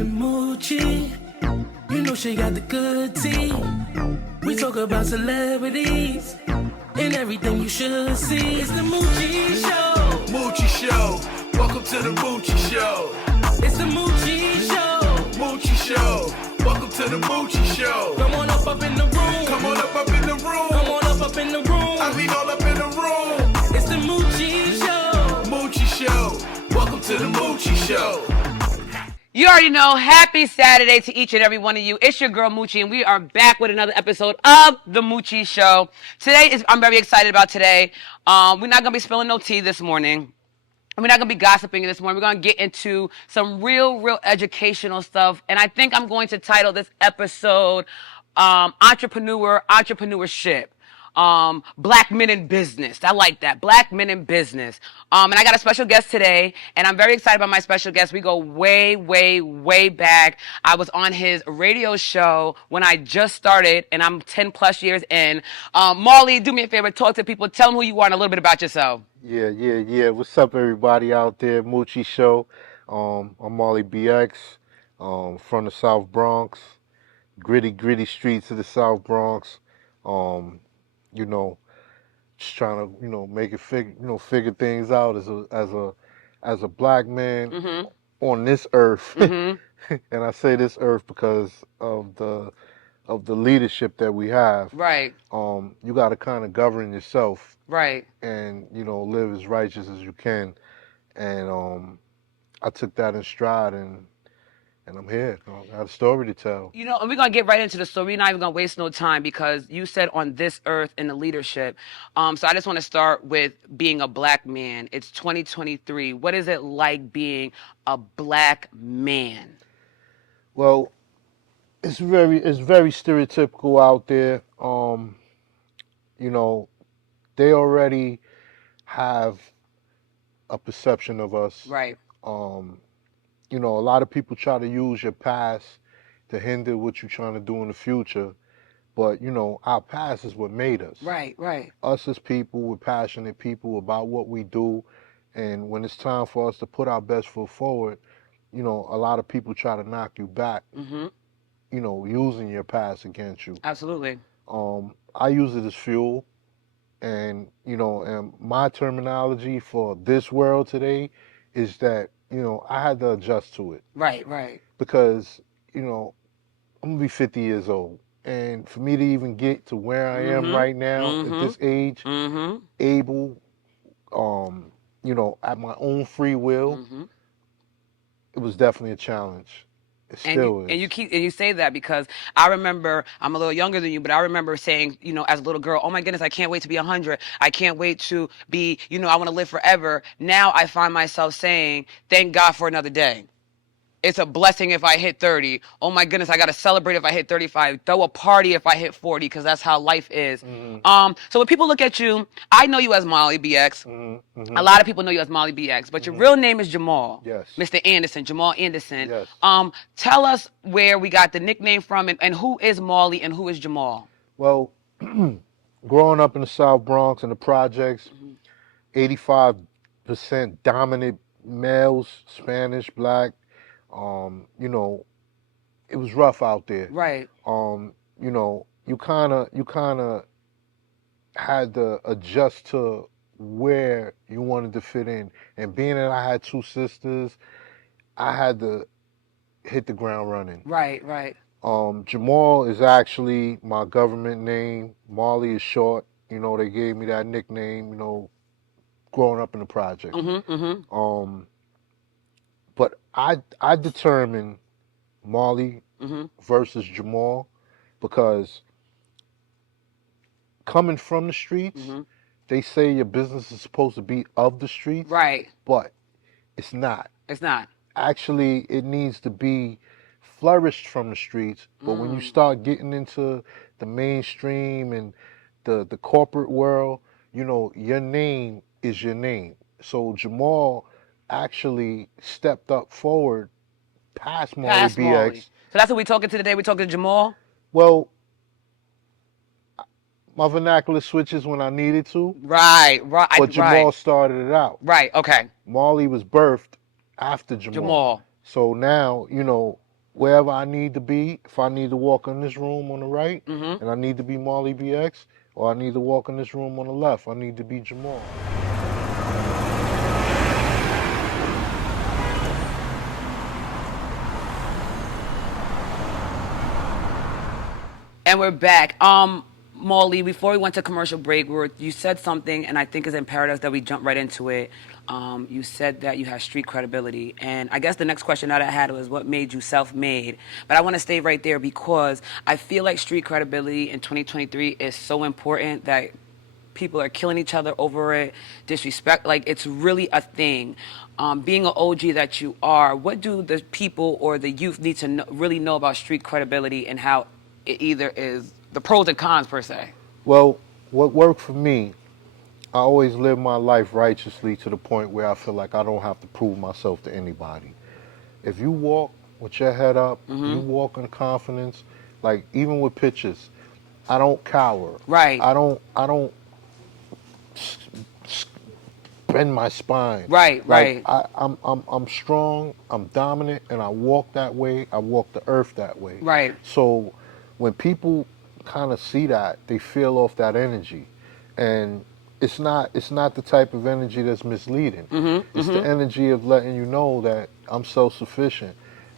with Moochie. You know she got the good tea. We talk about celebrities and everything you should see. It's the Moochie Show. Moochie Show. Welcome to the Moochie Show. It's the Moochie Show. Moochie Show. Welcome to the Moochie Show. Come on up in the room. Come on up in the room. Come on up in the room. I mean all up in the room. It's the Moochie Show. Moochie Show. Welcome to the Moochie Show. You already know, happy Saturday to each and every one of you. It's your girl Moochie, and we are back with another episode of the Moochie Show. I'm very excited about today. We're not going to be spilling no tea this morning. We're not going to be gossiping this morning. We're going to get into some real educational stuff. And I think I'm going to title this episode, Entrepreneurship. Black men in business. I like that. Black men in business. And I got a special guest today, and I'm very excited about my special guest. We go way back. I was on his radio show when I just started, and I'm 10 plus years in. Marley, do me a favor, talk to people, tell them who you are and a little bit about yourself. Yeah. What's up, everybody out there? Moochie Show. I'm Marley BX, from the South Bronx, gritty streets of the South Bronx. Just trying to, make it figure things out as a black man on this earth. And I say this earth because of the leadership that we have. Right. You got to kind of govern yourself. Right. And, live as righteous as you can. And I took that in stride, and I'm here. I got a story to tell. And we're going to get right into the story. We're not even going to waste no time because you said on this earth in the leadership. So I just want to start with being a black man. It's 2023. What is it like being a black man? Well, it's very stereotypical out there. They already have a perception of us. Right. A lot of people try to use your past to hinder what you're trying to do in the future. But, our past is what made us. Right. Us as people, we're passionate people about what we do. And when it's time for us to put our best foot forward, a lot of people try to knock you back, using your past against you. Absolutely. I use it as fuel. And, and my terminology for this world today is that, I had to adjust to it. Right. Because, I'm going to be 50 years old. And for me to even get to where I am right now at this age, able, at my own free will, it was definitely a challenge. It still is. And you say that because I remember, I'm a little younger than you, but I remember saying, as a little girl, oh my goodness, I can't wait to be 100. I can't wait to be, I want to live forever. Now I find myself saying, thank God for another day. It's a blessing if I hit 30. Oh my goodness, I got to celebrate if I hit 35. Throw a party if I hit 40 because that's how life is. So when people look at you, I know you as Molly BX. A lot of people know you as Molly BX, but your real name is Jamal. Yes. Mr. Anderson, Jamal Anderson. Yes. Tell us where we got the nickname from and who is Molly and who is Jamal? Well, growing up in the South Bronx in the projects, 85% dominant males, Spanish, black. It was rough out there. Right. You kind of had to adjust to where you wanted to fit in. And being that I had two sisters, I had to hit the ground running. Right. Jamal is actually my government name. Marley is short. They gave me that nickname, growing up in the project. But I determined Marley versus Jamal because coming from the streets, they say your business is supposed to be of the streets. Right. But it's not. It's not. Actually, it needs to be flourished from the streets. But when you start getting into the mainstream and the corporate world, your name is your name. So Jamal actually stepped up forward past Marley BX. So that's what we're talking to today. We're talking to Jamal? Well, my vernacular switches when I needed to. Right. But Jamal started it out. Right, okay. Marley was birthed after Jamal. Jamal. So now, wherever I need to be. If I need to walk in this room on the right, Mm-hmm. and I need to be Marley BX, or I need to walk in this room on the left, I need to be Jamal. And we're back. Molly, before we went to commercial break, you said something, and I think it's imperative that we jump right into it. You said that you have street credibility, and I guess the next question that I had was what made you self-made. But I want to stay right there because I feel like street credibility in 2023 is so important that people are killing each other over it, disrespect, like it's really a thing. Being an OG that you are, what do the people or the youth need to really know about street credibility and how it either is the pros and cons per se? Well, what worked for me, I always live my life righteously to the point where I feel like I don't have to prove myself to anybody. If you walk with your head up, you walk in confidence, like even with pictures, I don't cower. Right. I don't bend my spine. Right, Like right. I'm strong, I'm dominant, and I walk that way. I walk the earth that way. Right. So when people kind of see that, they feel off that energy, and it's not the type of energy that's misleading. It's the energy of letting you know that I'm self-sufficient.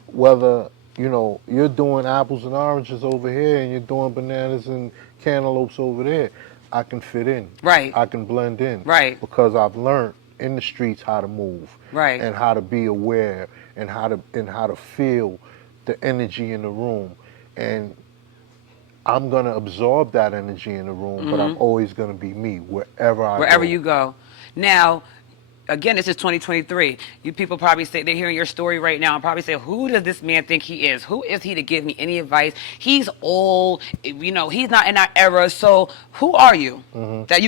Whether you're doing apples and oranges over here and you're doing bananas and cantaloupes over there, I can fit in. Right. I can blend in. Right. Because I've learned in the streets how to move. Right. And how to be aware and how to feel the energy in the room. And I'm gonna absorb that energy in the room, but I'm always gonna be me wherever I go. Wherever you go. Now, again, this is 2023. You people probably say, they're hearing your story right now and probably say, who does this man think he is? Who is he to give me any advice? He's old, he's not in our era. So who are you? That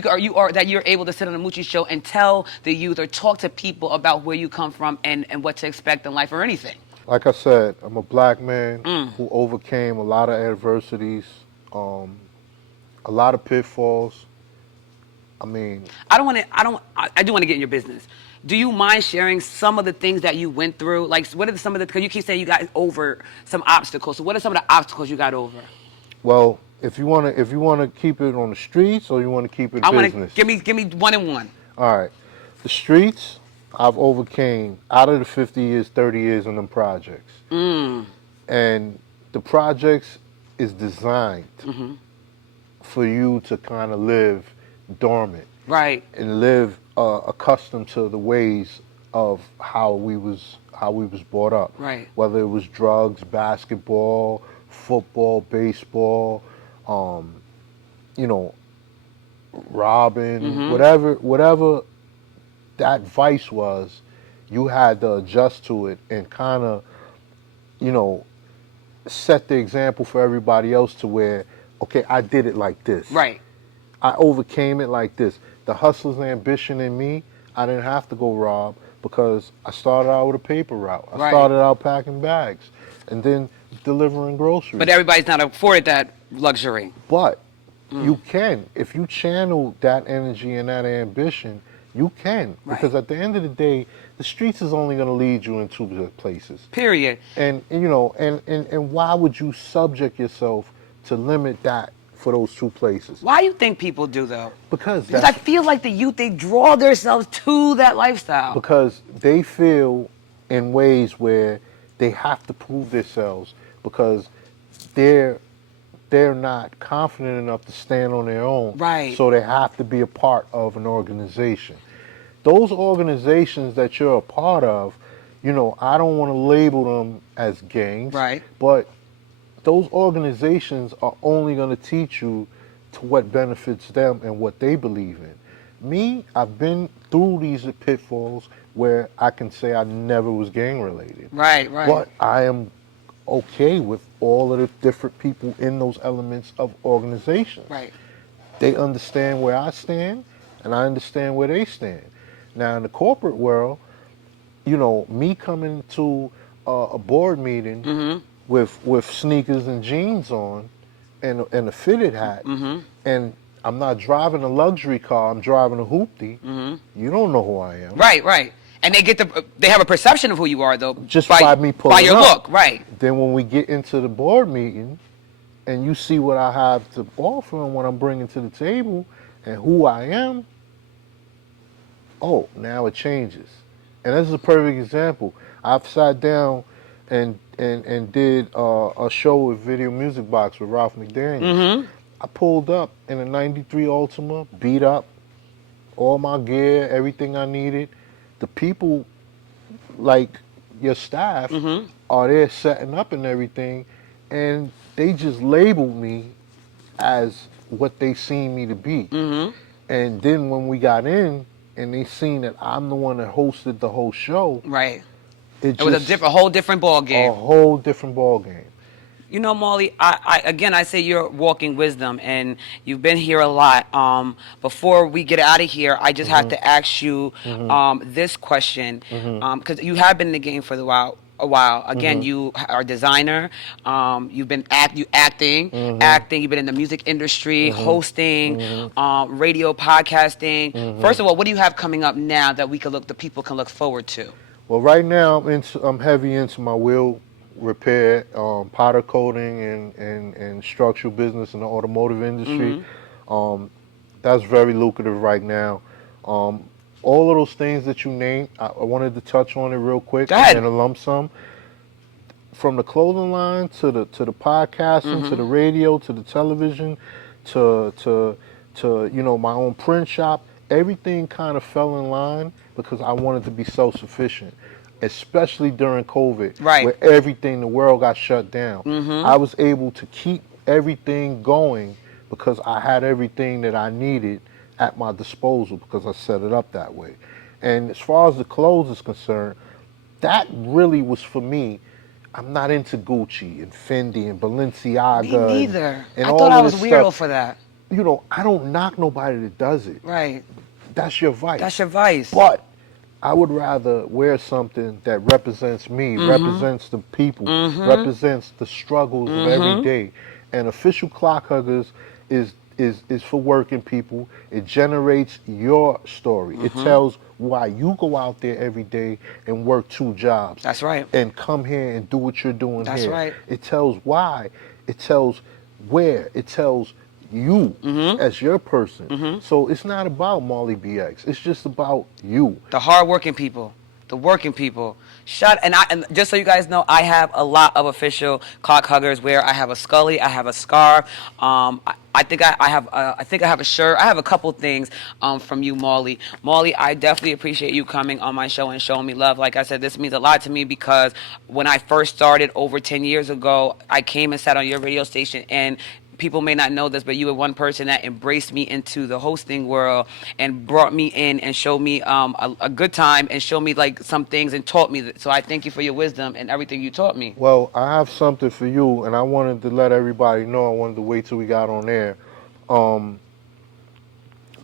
that you're able to sit on the Moochie Show and tell the youth or talk to people about where you come from and what to expect in life or anything? Like I said, I'm a black man who overcame a lot of adversities, a lot of pitfalls. I mean, I do want to get in your business. Do you mind sharing some of the things that you went through? Like, what are some of the, because you keep saying you got over some obstacles. So what are some of the obstacles you got over? well, if you wanna keep it on the streets or you wanna keep it business. Give me one and one. All right, the streets I've overcame out of the 50 years, 30 years in them projects, and the projects is designed for you to kind of live dormant, Right. and live accustomed to the ways of how we was brought up. Right. Whether it was drugs, basketball, football, baseball, robbing, whatever that vice was, you had to adjust to it and kind of, set the example for everybody else to where, okay, I did it like this. Right. I overcame it like this. The hustler's ambition in me, I didn't have to go rob because I started out with a paper route. I started out packing bags and then delivering groceries. But everybody's not afforded that luxury. But you can. If you channel that energy and that ambition, you can. Right. Because at the end of the day, the streets is only going to lead you in two places. Period. And why would you subject yourself to limit that for those two places? Why do you think people do, though? Because I feel like the youth, they draw themselves to that lifestyle. Because they feel in ways where they have to prove themselves because they're not confident enough to stand on their own. Right. So they have to be a part of an organization. Those organizations that you're a part of, I don't want to label them as gangs. Right. But those organizations are only going to teach you to what benefits them and what they believe in. Me, I've been through these pitfalls where I can say I never was gang related. Right. But I am okay with all of the different people in those elements of organizations. Right. They understand where I stand and I understand where they stand. Now in the corporate world, me coming to a board meeting with sneakers and jeans on and a fitted hat, and I'm not driving a luxury car, I'm driving a hoopty, you don't know who I am. Right. And they have a perception of who you are, though. Just by me pulling by your up. look, right? Then when we get into the board meeting, and you see what I have to offer and what I'm bringing to the table, and who I am, oh, now it changes. And this is a perfect example. I've sat down and did a show with Video Music Box with Ralph McDaniels. I pulled up in a 93 Ultima, beat up, all my gear, everything I needed. The people, like your staff, are there setting up and everything, and they just labeled me as what they seen me to be. And then when we got in, and they seen that I'm the one that hosted the whole show, right? It was a whole different ball game. A whole different ball game. You know, Molly, I say you're walking wisdom, and you've been here a lot. Before we get out of here, I just have to ask you this question, because you have been in the game for a while. Again, you are a designer. You've been acting. You've been in the music industry, hosting, radio, podcasting. First of all, what do you have coming up now that the people can look forward to? Well, right now I'm heavy into my wheel repair, powder coating, and structural business in the automotive industry. That's very lucrative right now. All of those things that you named, I wanted to touch on it real quick in a lump sum. From the clothing line to the podcasting, to the radio, to the television, to my own print shop, everything kind of fell in line because I wanted to be self-sufficient, especially during COVID, where the world got shut down. I was able to keep everything going because I had everything that I needed at my disposal because I set it up that way. And as far as the clothes is concerned, that really was for me. I'm not into Gucci and Fendi and Balenciaga. Me neither. And I all thought I was this weirdo stuff. for that. I don't knock nobody that does it. Right. That's your vice. That's your vice. But I would rather wear something that represents me, represents the people, represents the struggles of every day. And Official Clock Huggers is for working people. It generates your story. It tells why you go out there every day and work 2 jobs. That's right. And come here and do what you're doing here. That's right. It tells why. It tells where. It tells you as your person. So it's not about Molly BX. It's just about you. The hard-working people. The working people. And just so you guys know, I have a lot of Official Clock Huggers where I have a Scully, I have a scarf. I think I have a shirt. I have a couple things from you, Molly. Molly, I definitely appreciate you coming on my show and showing me love. Like I said, this means a lot to me because when I first started over 10 years ago, I came and sat on your radio station, and people may not know this, but you were one person that embraced me into the hosting world and brought me in and showed me a good time and showed me like some things and taught me. So I thank you for your wisdom and everything you taught me. Well, I have something for you, and I wanted to let everybody know. I wanted to wait till we got on air. I'm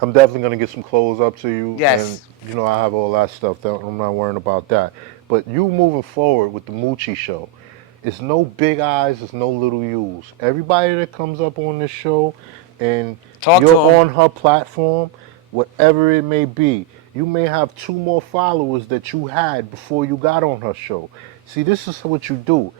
definitely going to get some clothes up to you. Yes. And, I have all that stuff. I'm not worrying about that. But you moving forward with the Moochie Show, it's no big eyes, it's no little U's. Everybody that comes up on this show and you're on her platform, whatever it may be, you may have 2 more followers that you had before you got on her show. See, this is what you do.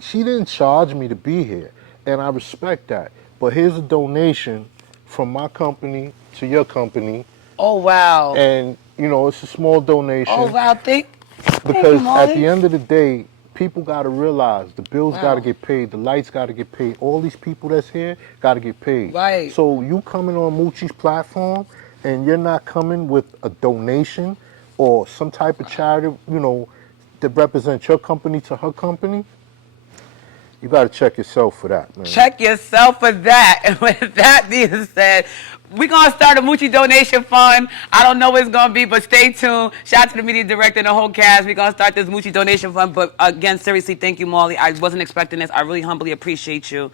She didn't charge me to be here, and I respect that. But here's a donation from my company to your company. Oh, wow. And, it's a small donation. Oh, wow. Because at the end of the day, people got to realize the bills got to get paid, the lights got to get paid. All these people that's here got to get paid. Right. So you coming on Moochie's platform and you're not coming with a donation or some type of charity, that represents your company to her company, you got to check yourself for that, man. Check yourself for that. And with that being said, we're going to start a Moochie donation fund. I don't know what it's going to be, but stay tuned. Shout out to the media director and the whole cast. We're going to start this Moochie donation fund. But again, seriously, thank you, Molly. I wasn't expecting this. I really humbly appreciate you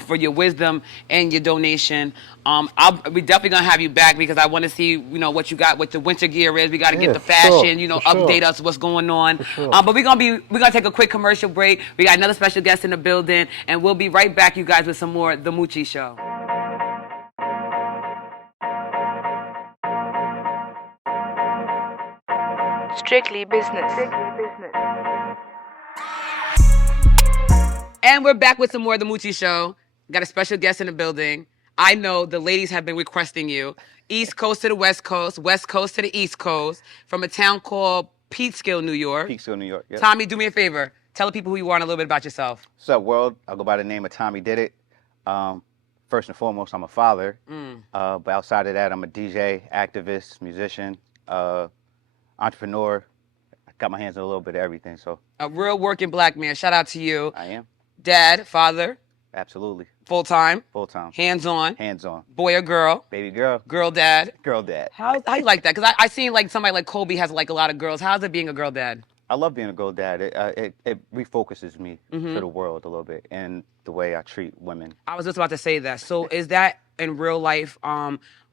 for your wisdom and your donation. We definitely going to have you back because I want to see, what you got, what the winter gear is. We got to get the fashion, update us what's going on. But we're going to take a quick commercial break. We got another special guest in the building, and we'll be right back, you guys, with some more The Moochie Show. Strictly business. And we're back with some more of the Moochie Show. Got a special guest in the building. I know the ladies have been requesting you. East Coast to the West Coast to the East Coast, from a town called Peekskill, New York. Peekskill, New York. Yep. Tommy, do me a favor. Tell the people who you are and a little bit about yourself. What's up, world? I go by the name of Tommy Didit. First and foremost, I'm a father. But outside of that, I'm a DJ, activist, musician, entrepreneur. I got my hands in a little bit of everything. So A real working black man. Shout out to you. I am. Dad, father, Absolutely. full-time, Full-time. hands-on, Hands-on. boy or girl, Baby girl. girl dad. Girl dad. How you like that? Because I seen like somebody like Kobe has like a lot of girls. How's it being a girl dad? I love being a girl dad. It refocuses me for the world a little bit and the way I treat women. I was just about to say that. So is that in real life,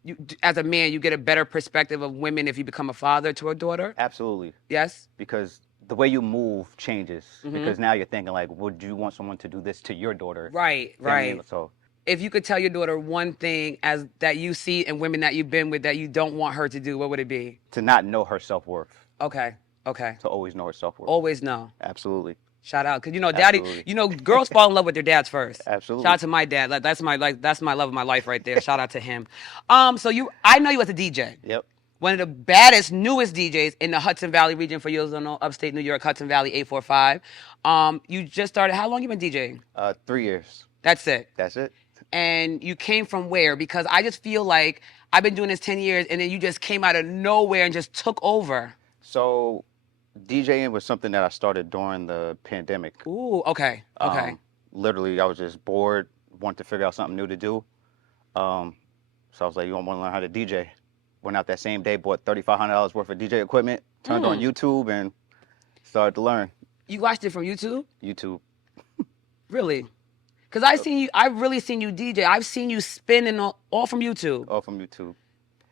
you, as a man, you get a better perspective of women if you become a father to a daughter? Absolutely. Yes? Because the way you move changes. Because now you're thinking like, would you want someone to do this to your daughter? Right, right. So If you could tell your daughter one thing as that you see in women that you've been with that you don't want her to do, what would it be? to not know her self-worth. Okay, okay. To always know her self-worth. Always know. Absolutely. Shout out, because daddy. Absolutely. Girls fall in love with their dads first. Absolutely. Shout out to my dad. That's my love of my life right there. Shout out to him. So I know you as a DJ. Yep. One of the baddest, newest DJs in the Hudson Valley region. For you who don't know, upstate New York, Hudson Valley 845. You just started. How long you been DJing? 3 years. That's it. That's it. And you came from where? Because I just feel like I've been doing this 10 years, and then you just came out of nowhere and just took over. So DJing was something that I started during the pandemic. Ooh, okay, okay. Literally, I was just bored, wanted to figure out something new to do. So I was like, you want to learn how to DJ? Went out that same day, bought $3,500 worth of DJ equipment, turned on YouTube, and started to learn. You watched it from YouTube? YouTube. Really? Because I've really seen you DJ. I've seen you spinning all from YouTube. All from YouTube.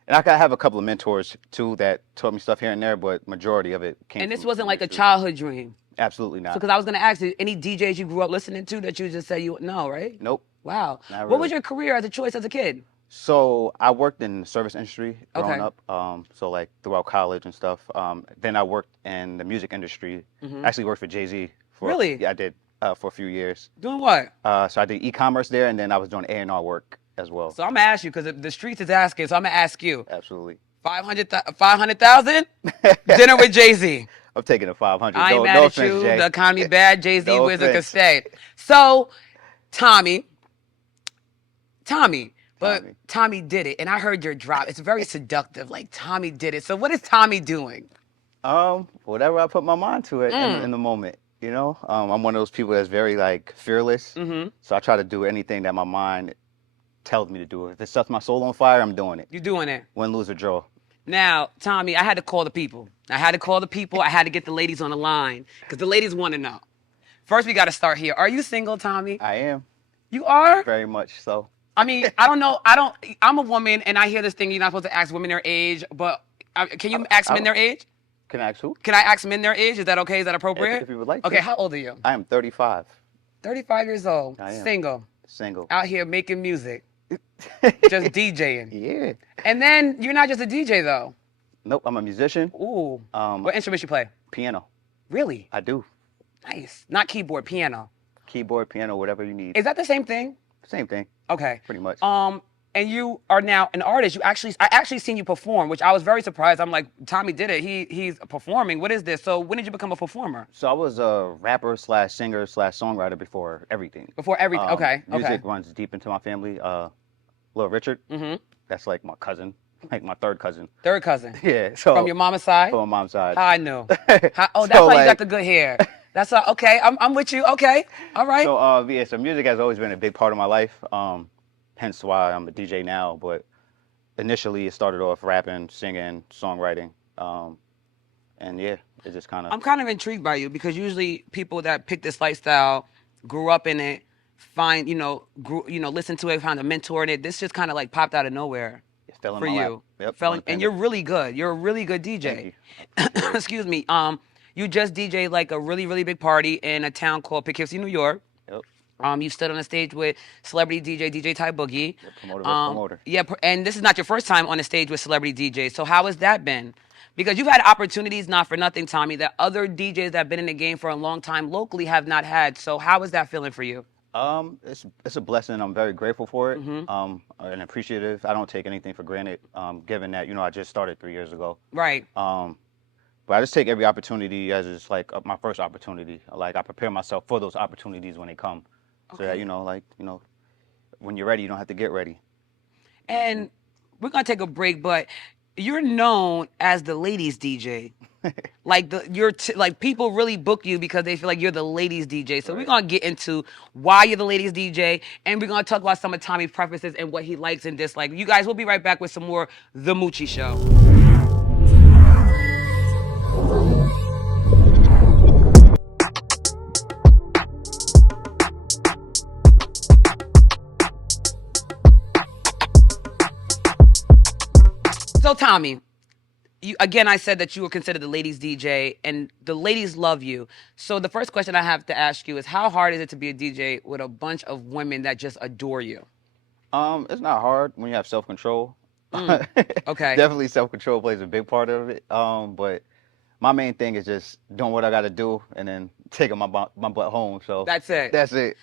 And I have a couple of mentors, too, that taught me stuff here and there, but majority of it came And this from wasn't like a YouTube. childhood dream. Absolutely not. Because I was going to ask you, any DJs you grew up listening to that you just say no, right? Nope. Wow. Not What was really. your career as a choice as a kid? So I worked in the service industry growing Okay. up. So like throughout college and stuff. Then I worked in the music industry. Actually worked for Jay-Z. Really? Yeah, I did for a few years. Doing what? So I did e-commerce there, and then I was doing A&R work as well. So I'm going to ask you, because the streets is asking, so I'm going to ask you. Absolutely. 500,000? Dinner with Jay-Z. I'm taking the 500. I ain't no, mad no at offense, you. Jay. The economy bad. Jay-Z No wizard could offense. stay. So, Tommy, but Tommy did it, and I heard your drop. It's very seductive, like Tommy did it. So what is Tommy doing? Whatever I put my mind to it in the moment. You know, I'm one of those people that's very like fearless. So I try to do anything that my mind tells me to do. If it sets my soul on fire, I'm doing it. You're doing it. Win, lose, or draw. Now, Tommy, I had to call the people. I had to get the ladies on the line, because the ladies want to know. First, we got to start here. Are you single, Tommy? I am. You are? Very much so. I mean, I don't know. I'm a woman, and I hear this thing, you're not supposed to ask women their age, but can you ask men their age? Can I ask who? Can I ask men their age? Is that okay? Is that appropriate? If you would like to. Okay, how old are you? I am 35. 35 years old. I am. Single. Single. Out here making music. Just DJing. Yeah. And then you're not just a DJ, though. Nope, I'm a musician. Ooh. What instruments you play? Piano. Really? I do. Nice. Not keyboard, piano. Keyboard, piano, whatever you need. Is that the same thing? Same thing. Okay. Pretty much. And you are now an artist. I actually seen you perform, which I was very surprised. I'm like, Tommy did it. He's performing. What is this? So when did you become a performer? So I was a rapper / singer / songwriter before everything. Before everything. Okay. Music runs deep into my family. Little Richard. That's like my cousin, like my third cousin. Third cousin. Yeah. So From your mama's side? From my mom's side. How I know. That's So, why you like- got the good hair. That's okay. I'm with you. Okay. All right. So so music has always been a big part of my life. Hence why I'm a DJ now. But initially it started off rapping, singing, songwriting. And yeah, it just kind of. I'm kind of intrigued by you, because usually people that pick this lifestyle grew up in it, listen to it, found a mentor in it. This just kind of like popped out of nowhere fell in for my you. lap. Yep, And independent. you're really good. You're a really good DJ. Thank you. Excuse me. You just DJ like a really, really big party in a town called Poughkeepsie, New York. Yep. You stood on a stage with celebrity DJ Ty Boogie. Promoter versus promoter. Yeah, and this is not your first time on a stage with celebrity DJs. So how has that been? Because you've had opportunities, not for nothing, Tommy, that other DJs that have been in the game for a long time locally have not had. So how is that feeling for you? It's a blessing. I'm very grateful for it. Mm-hmm. And appreciative. I don't take anything for granted. Given that I just started 3 years ago. Right. But I just take every opportunity as it's like my first opportunity. Like I prepare myself for those opportunities when they come, so that when you're ready, you don't have to get ready. And we're gonna take a break, but you're known as the ladies DJ. Like like people really book you because they feel like you're the ladies DJ. So we're gonna get into why you're the ladies DJ, and we're gonna talk about some of Tommy's preferences and what he likes and dislikes. You guys, we'll be right back with some more The Moochie Show. So Tommy, I said that you were considered the ladies DJ, and the ladies love you. So the first question I have to ask you is, how hard is it to be a DJ with a bunch of women that just adore you? It's not hard when you have self-control. Okay. Definitely self-control plays a big part of it. But my main thing is just doing what I got to do and then taking my butt home. So That's it. That's it.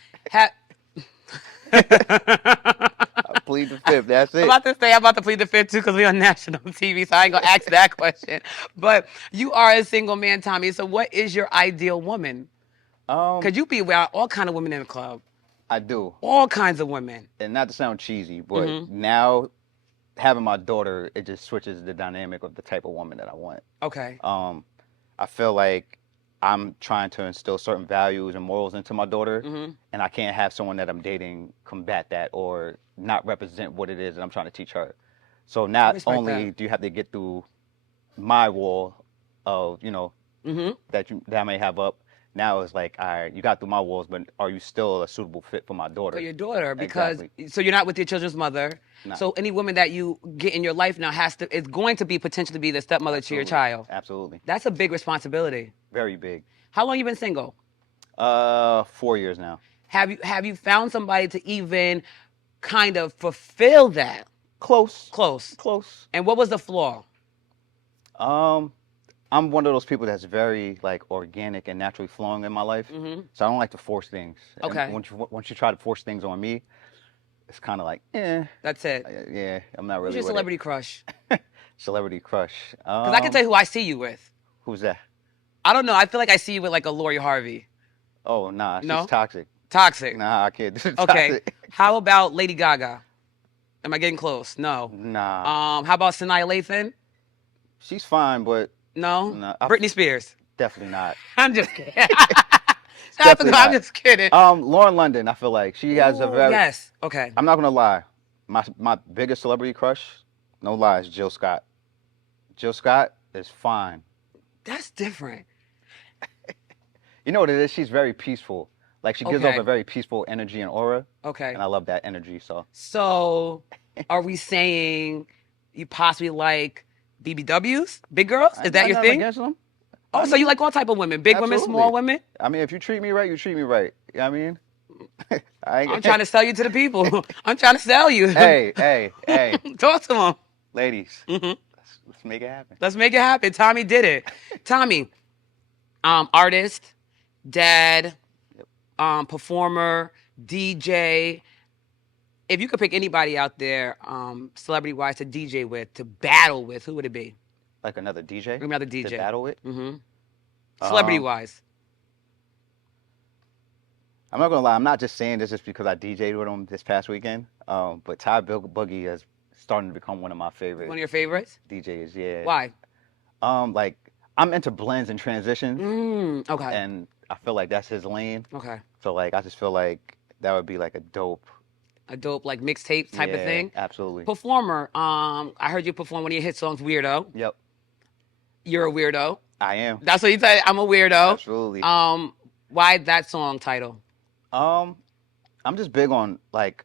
I plead the fifth. That's it. I'm about to plead the fifth too, because we're on national TV, so I ain't gonna ask that question. But you are a single man, Tommy. So what is your ideal woman? Because you be around all kind of women in the club. I do. All kinds of women. And not to sound cheesy, but now having my daughter, it just switches the dynamic of the type of woman that I want. Okay. I feel like I'm trying to instill certain values and morals into my daughter, and I can't have someone that I'm dating combat that or not represent what it is that I'm trying to teach her. So not only do you have to get through my wall of that I may have up. Now it's like, all right, you got through my walls, but are you still a suitable fit for my daughter? For your daughter, because so you're not with your children's mother. No. So any woman that you get in your life now is going to be potentially be the stepmother to your child. Absolutely. That's a big responsibility. Very big. How long you been single? 4 years now. Have you found somebody to even kind of fulfill that? Close. And what was the flaw? I'm one of those people that's very like organic and naturally flowing in my life. So I don't like to force things. Okay. And once you try to force things on me, it's kind of like, That's it. Yeah, I'm not really. Who's your celebrity crush? Celebrity crush. Because I can tell you who I see you with. Who's that? I don't know. I feel like I see you with like a Lori Harvey. Oh, nah. She's No? toxic. Toxic. Nah, I can't do Okay. toxic. How about Lady Gaga? Am I getting close? No. Nah. How about Sanaa Lathan? She's fine, but No. Nah, Britney Spears. Definitely not. I'm just kidding. I'm just kidding. Lauren London, I feel like she has a very. Yes. Okay. I'm not gonna lie. My biggest celebrity crush, no lie, is Jill Scott. Jill Scott is fine. That's different. You know what it is? She's very peaceful. Like she gives off a very peaceful energy and aura. Okay. And I love that energy. So, are we saying you possibly like BBWs, big girls? Is that your thing? Against them. Oh, so you like all type of women, big women, small women? I mean, if you treat me right, you treat me right. You know what I mean? I'm trying to sell you to the people. I'm trying to sell you. Hey. Talk to them. Ladies, let's make it happen. Let's make it happen. Tommy did it. Tommy, artist, dad, performer, DJ. If you could pick anybody out there, celebrity-wise, to DJ with, to battle with, who would it be? Like another DJ? Another DJ. To battle with? Celebrity-wise. I'm not gonna lie. I'm not just saying this just because I DJ'd with him this past weekend. But Ty Boogie is starting to become one of my favorites. One of your favorites? DJs, yeah. Why? Like I'm into blends and transitions. Okay. And I feel like that's his lane. Okay. So like I just feel like that would be like a dope like mixtape type of thing. Absolutely. Performer. I heard you perform one of your hit songs, Weirdo. Yep. You're a weirdo. I am. That's what you say. I'm a weirdo. Absolutely. Why that song title? I'm just big on like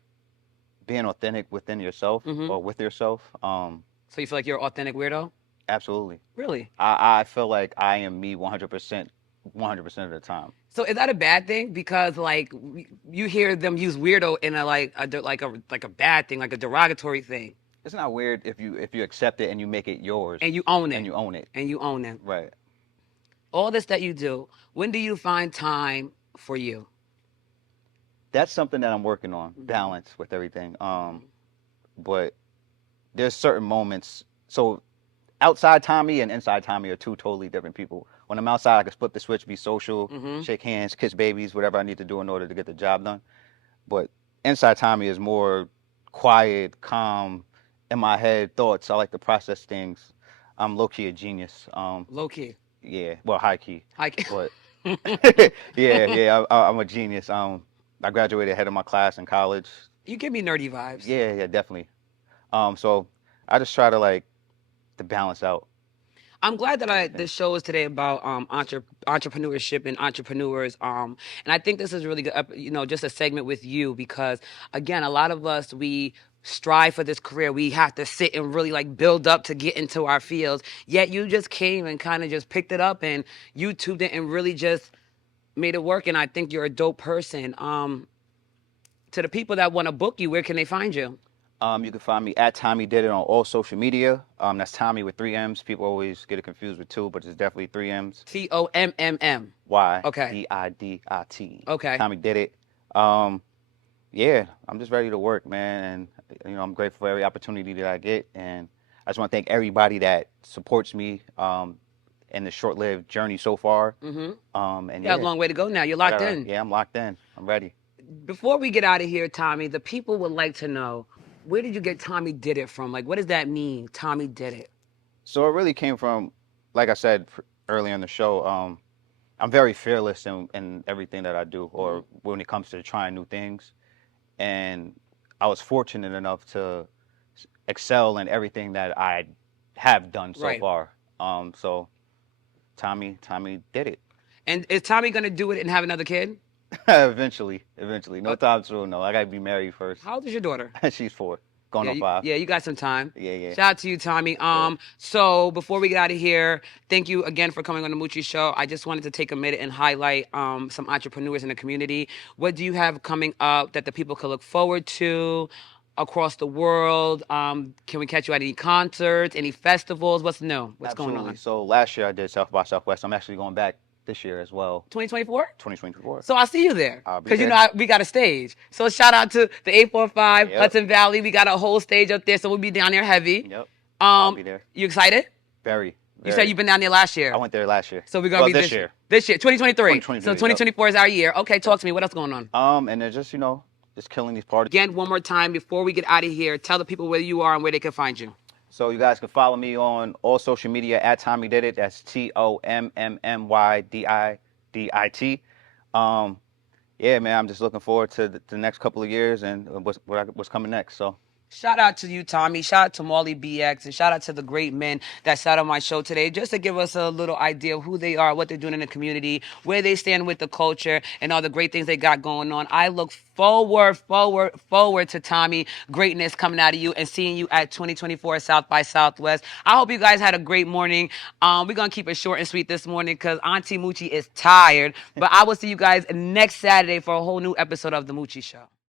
being authentic within yourself or with yourself. So you feel like you're an authentic weirdo? Absolutely. Really? I feel like I am me 100% of the time. So is that a bad thing? Because like you hear them use weirdo in a bad thing, like a derogatory thing. It's not weird if you accept it and you make it yours. And you own it. And you own it. And you own it. Right. All this that you do, when do you find time for you? That's something that I'm working on, balance with everything. But there's certain moments. So outside Tommy and inside Tommy are two totally different people. When I'm outside, I can flip the switch, be social, shake hands, kiss babies, whatever I need to do in order to get the job done. But inside Tommy is more quiet, calm, in my head, thoughts. I like to process things. I'm low-key a genius. Low key. Yeah, well, high-key. High key. But I'm a genius. I graduated ahead of my class in college. You give me nerdy vibes. Yeah, definitely. So I just try to like to balance out. I'm glad that this show is today about entrepreneurship and entrepreneurs. And I think this is really good, just a segment with you because, again, a lot of us, we strive for this career. We have to sit and really like build up to get into our fields. Yet you just came and kind of just picked it up and YouTubed it and really just made it work. And I think you're a dope person. To the people that want to book you, where can they find you? You can find me at Tommy Didit on all social media. That's Tommy with 3 M's. People always get it confused with 2, but it's definitely 3 M's. TOMMM. Y. Okay. DIDIT. Okay. Tommy Didit. Yeah, I'm just ready to work, man, and I'm grateful for every opportunity that I get, and I just want to thank everybody that supports me in the short-lived journey so far. Mm-hmm. And You got a long way to go now. You're locked in. Yeah, I'm locked in. I'm ready. Before we get out of here, Tommy, the people would like to know, where did you get Tommy Didit from? Like, what does that mean, Tommy Didit? So it really came from, like I said earlier in the show, I'm very fearless in everything that I do, or when it comes to trying new things. And I was fortunate enough to excel in everything that I have done so far. So Tommy did it. And is Tommy going to do it and have another kid? Eventually. No time soon, no. I gotta be married first. How old is your daughter? She's 4, going on 5. Yeah, you got some time. Yeah. Shout out to you, Tommy. So before we get out of here, thank you again for coming on the Moochie Show. I just wanted to take a minute and highlight some entrepreneurs in the community. What do you have coming up that the people can look forward to across the world? Can we catch you at any concerts, any festivals? What's new? What's Absolutely. going on? So last year I did South by Southwest. I'm actually going back this year as well. 2024? 2024. So I'll see you there. I'll be Because, there. we got a stage. So shout out to the 845 Yep. Hudson Valley. We got a whole stage up there, so we'll be down there heavy. Yep. I'll be there. You excited? Very. You said you've been down there last year. I went there last year. So we're going to be this year. This year, 2023. 2023, So 2024 is our year. Okay, talk to me. What else going on? And they're just, just killing these parties. Again, one more time before we get out of here, tell the people where you are and where they can find you. So you guys can follow me on all social media at Tommy Didit. That's TOMMMYDIDIT. Yeah, man, I'm just looking forward to the next couple of years and what's coming next. So. Shout out to you, Tommy. Shout out to Molly BX. And shout out to the great men that sat on my show today just to give us a little idea of who they are, what they're doing in the community, where they stand with the culture, and all the great things they got going on. I look forward to Tommy, greatness coming out of you and seeing you at 2024 South by Southwest. I hope you guys had a great morning. We're going to keep it short and sweet this morning because Auntie Moochie is tired. But I will see you guys next Saturday for a whole new episode of The Moochie Show.